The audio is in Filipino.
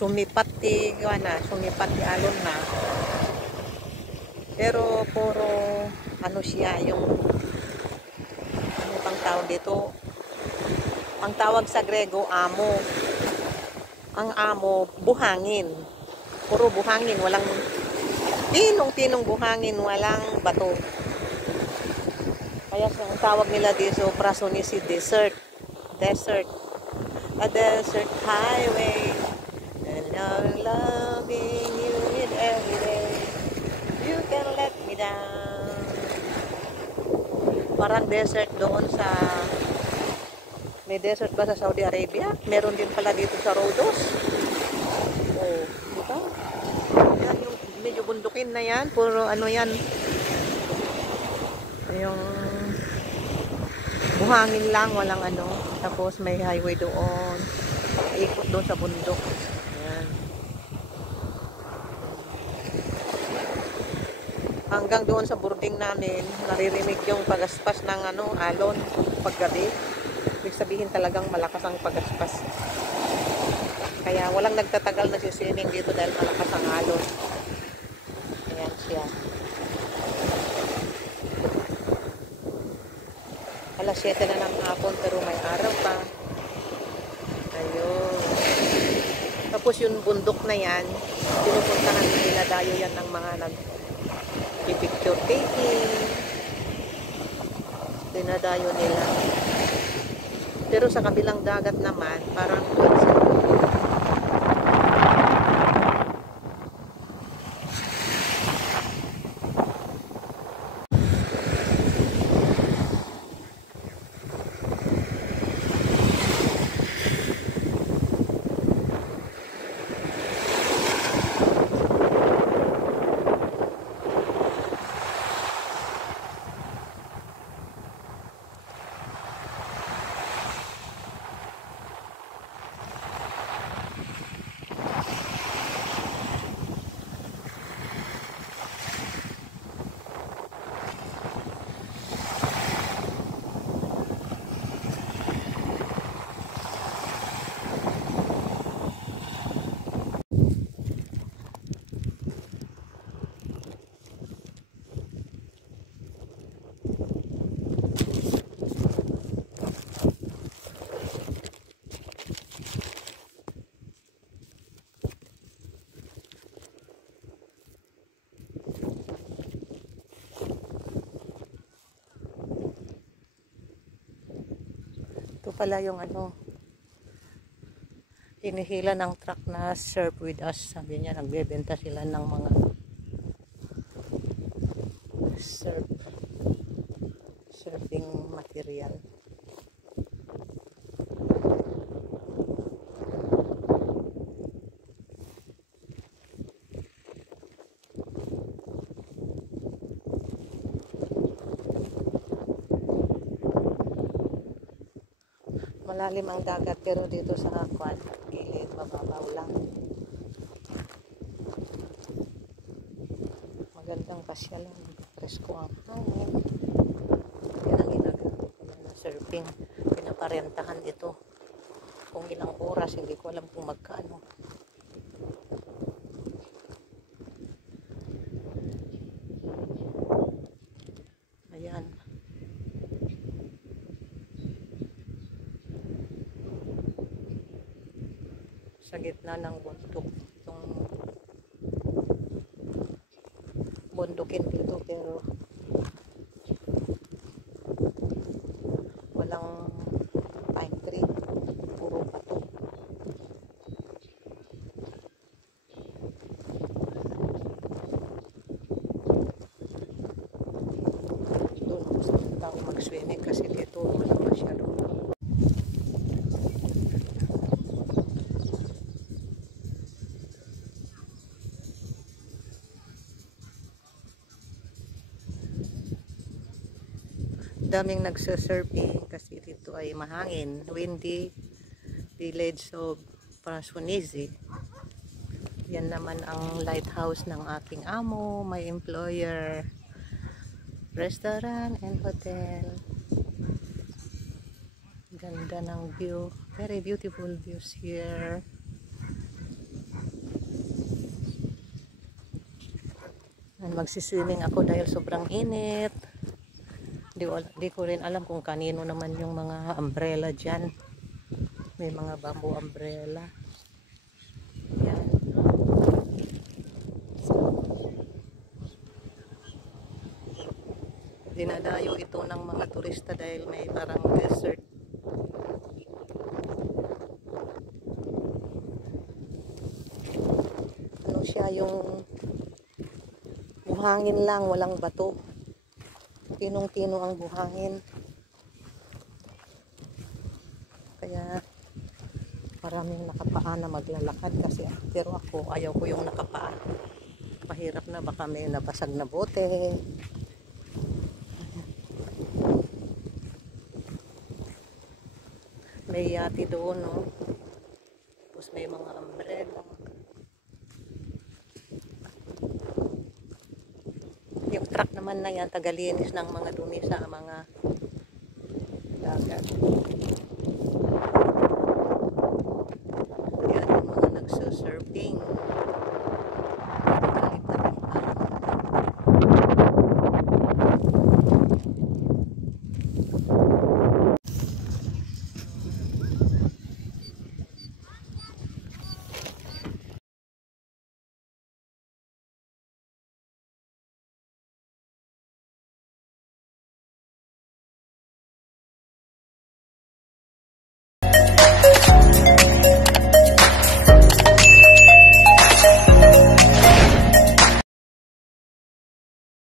sumipat ti alon na. Pero puro ano siya, yung ano pang tawag dito, ang tawag sa Grego amo. Ang amo buhangin, puro buhangin, walang tinong buhangin, walang bato. Kaya ang tawag nila dito Prasonici desert, a desert highway, and I'm loving you in every day. You can let me down. Parang desert doon sa, may desert ba sa Saudi Arabia? Meron din pala dito sa Rhodos. Oh, diba? Yan yung medyo bundukin na yan. Puro ano yan. Yung buhangin lang, walang ano. Tapos may highway doon. Ikot doon sa bundok. Ayan. Hanggang doon sa boarding namin, naririnig yung pagaspas ng ano, alon paggabi. Ibig sabihin talagang malakas ang pagaspas. Kaya walang nagtatagal na sisining dito dahil malakas ang alon. Ayan siya. Alas 7 na ng hapon pero may araw pa. Ayun. Tapos yung bundok na yan, pinupuntahan nila dayo yan ng mga nag-picture taking. Dinadayo nila. Pero sa kabilang dagat naman, parang ito pala yung ano, hinihila ng truck na surf with us. Sabi niya, nagbebenta sila ng mga surfing material. Malalim ang dagat pero dito sa gilid mababaw lang. Magandang pasyalan, presko ang hangin. Yan ang ginagawa ko na surfing. Pinaparentahan dito. Kung ilang oras, hindi ko alam kung magkano. Ayan. Sa gitna ng bundok. Itong bundukin dito pero walang pine tree. Puro bato. Doon gusto ng tao mag-swimming kasi dito wala masyado. Daming nagsasurfing kasi dito ay mahangin, windy village of Prasonici. Yan naman ang lighthouse ng aking amo, my employer, restaurant and hotel. Ganda ng view, very beautiful views here. Magsisiling ako dahil sobrang init. Di ko rin alam kung kanino naman yung mga umbrella dyan. May mga bamboo umbrella. Yan. Dinadayo ito ng mga turista dahil may parang desert. Ano siya, yung buhangin lang, walang bato. Tinong-tino ang buhangin. Kaya maraming nakapaa na maglalakad kasi pero ako ayaw ko yung nakapaa. Mahirap na, baka may nabasag na bote. May yati doon, no? Tapos may mga umbrella. Yung truck naman na yan, tagalinis ng mga dumi sa mga dagat.